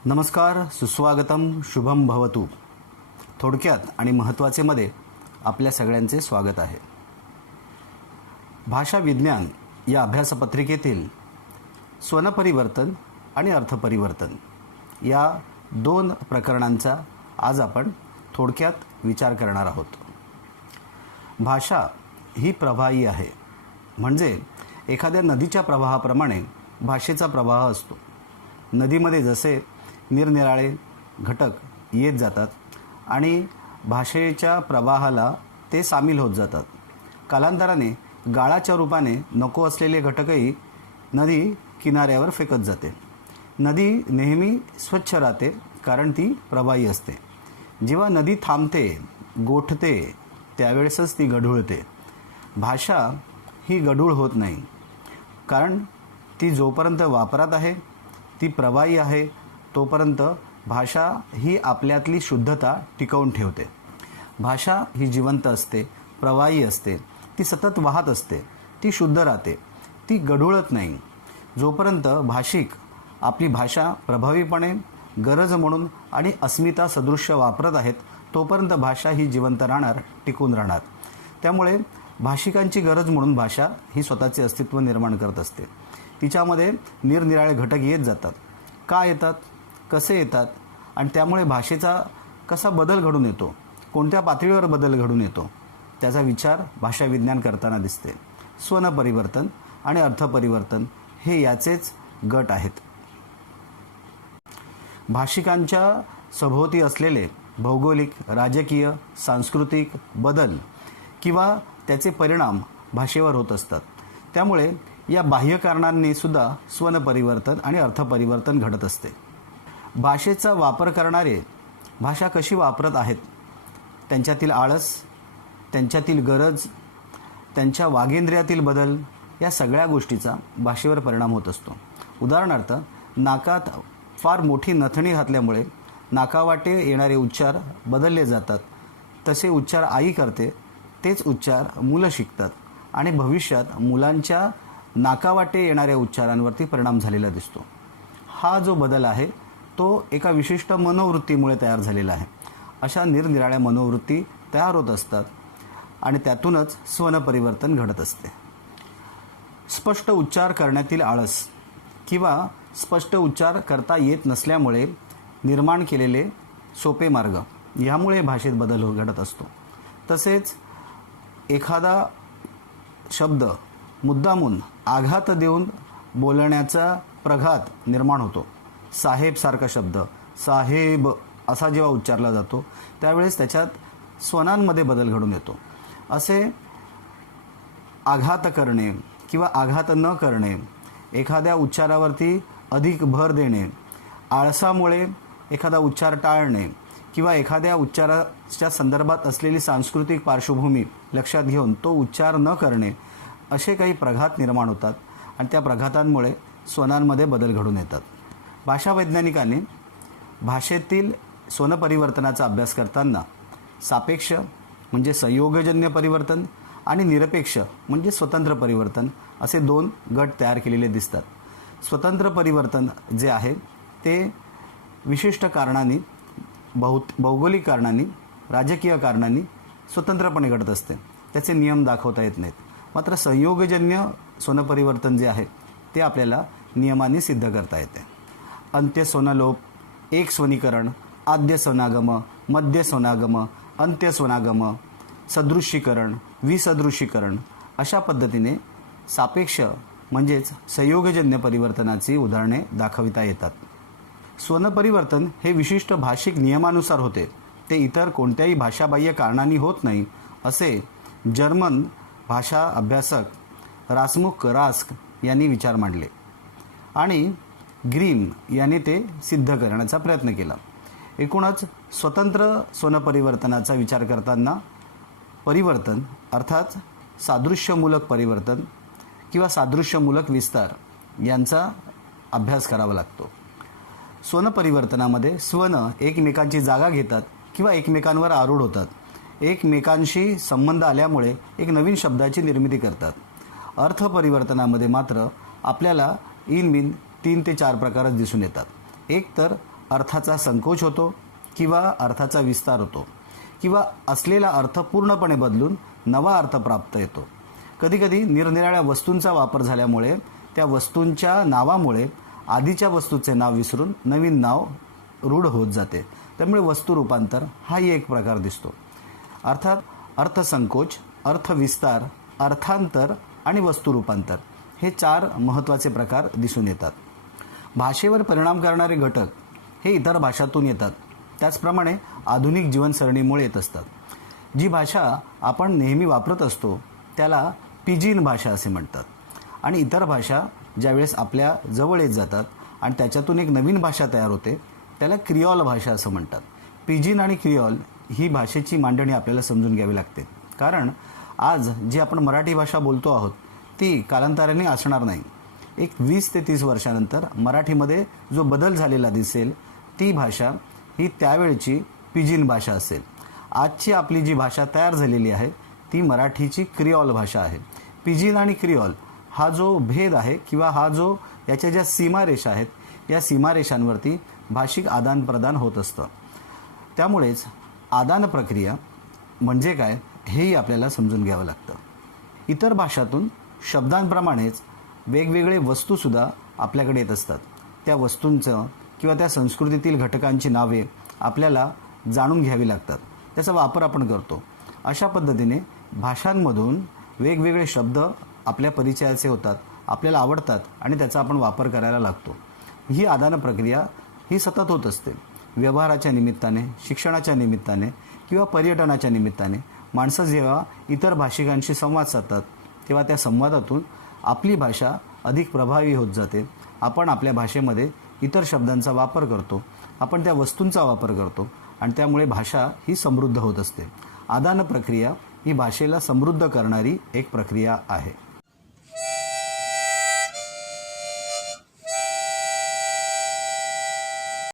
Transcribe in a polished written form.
नमस्कार, सुस्वागतम, शुभम भवतु. थोडक्यात आणि महत्त्वाचे मध्ये आपल्या सगळ्यांचे स्वागत आहे. भाषा विज्ञान या अभ्यासपत्रिकेतील स्वनपरिवर्तन आणि अर्थपरिवर्तन या दोन प्रकरणांचा आज आपण थोडक्यात विचार करणार आहोत. भाषा ही प्रवाही आहे, म्हणजे एखाद्या नदीच्या प्रवाहाप्रमाणे भाषेचा प्रवाह असतो. नदीमध्ये जसे निरनिराळे घटक येत जातात आणि भाषेच्या प्रवाहाला ते सामील होत जातात. कालांतराने गाळाच्या रूपाने नको असलेले घटकही नदी किनाऱ्यावर फेकत जाते. नदी नेहमी स्वच्छ राहते, कारण ती प्रवाही असते. जेव्हा नदी थांबते, गोठते, त्यावेळेसच ती गढूळते. भाषा ही गढूळ होत नाही, कारण ती जोपर्यंत वापरात आहे, ती प्रवाही आहे, तोपर्यंत भाषा ही आपल्यातली शुद्धता टिकवून ठेवते. भाषा ही जिवंत असते, प्रवाही असते, ती सतत वाहत असते, ती शुद्ध राहते, ती गढूळत नाही. जोपर्यंत भाषिक आपली भाषा प्रभावीपणे, गरज म्हणून आणि अस्मिता सदृश्य वापरत आहेत, तोपर्यंत भाषा ही जिवंत राहणार, टिकून राहणार. त्यामुळे भाषिकांची गरज म्हणून भाषा ही स्वतःचे अस्तित्व निर्माण करत असते. तिच्यामध्ये निरनिराळे घटक येत जातात. का येतात, कसे येतात आणि त्यामुळे भाषेचा कसा बदल घडून येतो, कोणत्या पातळीवर बदल घडून येतो, त्याचा विचार भाषाविज्ञान करताना दिसते. स्वनपरिवर्तन आणि अर्थपरिवर्तन हे याचेच गट आहेत. भाषिकांच्या सभोवती असलेले भौगोलिक, राजकीय, सांस्कृतिक बदल किंवा त्याचे परिणाम भाषेवर होत असतात. त्यामुळे या बाह्य कारणांनी सुद्धा स्वनपरिवर्तन आणि अर्थपरिवर्तन घडत असते. भाषेचा वापर करणारे भाषा कशी वापरत आहेत, त्यांच्यातील आळस, त्यांच्यातील गरज, त्यांच्या वागेंद्रियातील बदल, या सगळ्या गोष्टीचा भाषेवर परिणाम होत असतो. उदाहरणार्थ, नाकात फार मोठी नथणी घातल्यामुळे नाकावाटे येणारे उच्चार बदलले जातात. तसे उच्चार आई करते, तेच उच्चार मुलं शिकतात आणि भविष्यात मुलांच्या नाकावाटे येणाऱ्या उच्चारांवरती परिणाम झालेला दिसतो. हा जो बदल आहे तो एका विशिष्ट मनोवृत्तीमुळे तयार झालेला आहे. अशा निरनिराळ्या मनोवृत्ती तयार होत असतात आणि त्यातूनच स्वनपरिवर्तन घडत असते. स्पष्ट उच्चार करण्यातील आळस किंवा स्पष्ट उच्चार करता येत नसल्यामुळे निर्माण केलेले सोपे मार्ग, ह्यामुळे भाषेत बदल घडत असतो. तसेच एखादा शब्द मुद्दामून आघात देऊन बोलण्याचा प्रघात निर्माण होतो. साहेबसारखा शब्द साहेब असा जेव्हा उच्चारला जातो, त्यावेळेस त्याच्यात स्वनांमध्ये बदल घडून येतो. असे आघात करणे किंवा आघात न करणे, एखाद्या उच्चारावरती अधिक भर देणे, आळसामुळे एखादा उच्चार टाळणे किंवा एखाद्या उच्चाराच्या संदर्भात असलेली सांस्कृतिक पार्श्वभूमी लक्षात घेऊन तो उच्चार न करणे, असे काही प्रघात निर्माण होतात आणि त्या प्रघातांमुळे स्वनांमध्ये बदल घडून येतात. भाषावैज्ञानिकांनी भाषेतील स्वनपरिवर्तनाचा अभ्यास करताना सापेक्ष म्हणजे संयोगजन्य परिवर्तन आणि निरपेक्ष म्हणजे स्वतंत्र परिवर्तन असे दोन गट तयार केलेले दिसतात. स्वतंत्र परिवर्तन जे आहे ते विशिष्ट कारणांनी, भौगोलिक कारणांनी, राजकीय कारणांनी स्वतंत्रपणे घडत असते. त्याचे नियम दाखवता येत नाहीत. मात्र संयोगजन्य स्वनपरिवर्तन जे आहे ते आपल्याला नियमांनी सिद्ध करता येते. अंत्य स्वनलोप, एक स्वनीकरण, आद्य स्वनागम, मध्य स्वनागम, अंत्य स्वनागम, सदृशीकरण, विसदृशीकरण, अशा पद्धतीने सापेक्ष म्हणजेच संयोगजन्य परिवर्तनाची उदाहरणे दाखविता येतात. स्वनपरिवर्तन हे विशिष्ट भाषिक नियमानुसार होते. ते इतर कोणत्याही भाषाबाह्य कारणांनी होत नाही, असे जर्मन भाषा अभ्यासक रासमुख रास्क यांनी विचार मांडले आणि ग्रीम यांनी ते सिद्ध करण्याचा प्रयत्न केला. एकूणच स्वतंत्र स्वनपरिवर्तनाचा विचार करताना परिवर्तन अर्थात सादृश्यमूलक परिवर्तन किंवा सादृश्यमूलक विस्तार यांचा अभ्यास करावा लागतो. स्वनपरिवर्तनामध्ये स्वन एकमेकांची जागा घेतात किंवा एकमेकांवर आरूढ होतात. एकमेकांशी संबंध आल्यामुळे एक नवीन शब्दाची निर्मिती करतात. अर्थपरिवर्तनामध्ये मात्र आपल्याला इनमिन 3 ते 4 प्रकारच दिसून येतात. एक तर अर्थाचा संकोच होतो किंवा अर्थाचा विस्तार होतो किंवा असलेला अर्थ पूर्णपणे बदलून नवा अर्थ प्राप्त येतो. कधीकधी निरनिराळ्या वस्तूंचा वापर झाल्यामुळे त्या वस्तूंच्या नावामुळे आधीच्या वस्तूचे नाव विसरून नवीन नाव रूढ होत जाते. त्यामुळे वस्तू रूपांतर हाही एक प्रकार दिसतो. अर्थात अर्थसंकोच, अर्थविस्तार, अर्थांतर आणि वस्तू रूपांतर हे 4 महत्त्वाचे प्रकार दिसून येतात. भाषेवर परिणाम करणारे घटक हे इतर भाषातून येतात. त्याचप्रमाणे आधुनिक जीवनसरणीमुळे येत असतात. जी भाषा आपण नेहमी वापरत असतो त्याला पिजिन भाषा असे म्हणतात आणि इतर भाषा ज्यावेळेस आपल्या जवळ येत जातात आणि त्याच्यातून एक नवीन भाषा तयार होते त्याला क्रिऑल भाषा असं म्हणतात. पिजिन आणि क्रिऑल ही भाषेची मांडणी आपल्याला समजून घ्यावी लागते, कारण आज जी आपण मराठी भाषा बोलतो आहोत ती कालांतराने असणार नाही. एक 20 ते 30 वर्षानंतर मराठीमध्ये जो बदल झालेला दिसेल ती भाषा ही त्यावेळची पिजिन भाषा असेल. आजची आपली जी भाषा तयार झालेली आहे ती मराठीची क्रिऑल भाषा आहे. पिजिन आणि क्रिऑल हा जो भेद आहे किंवा हा जो याच्या ज्या सीमारेषा आहेत या सीमारेषांवरती भाषिक आदानप्रदान होत असतं. त्यामुळेच आदान प्रक्रिया म्हणजे काय हेही आपल्याला समजून घ्यावं लागतं. इतर भाषातून शब्दांप्रमाणेच वेगवेगळे वस्तूसुद्धा आपल्याकडे येत असतात. त्या वस्तूंचं किंवा त्या संस्कृतीतील घटकांची नावे आपल्याला जाणून घ्यावी लागतात, त्याचा वापर आपण करतो. अशा पद्धतीने भाषांमधून वेगवेगळे शब्द आपल्या परिचयाचे होतात, आपल्याला आवडतात आणि त्याचा आपण वापर करायला लागतो. ही आदान प्रक्रिया ही सतत होत असते. व्यवहाराच्या निमित्ताने, शिक्षणाच्या निमित्ताने किंवा पर्यटनाच्या निमित्ताने माणसं जेव्हा इतर भाषिकांशी संवाद साधतात तेव्हा त्या संवादातून आपली भाषा अधिक प्रभावी होत जाते. आपण आपल्या भाषेमध्ये इतर शब्दांचा वापर करतो, आपण त्या वस्तूंचा वापर करतो आणि त्यामुळे भाषा ही समृद्ध होत असते. आदान प्रक्रिया ही भाषेला समृद्ध करणारी एक प्रक्रिया आहे.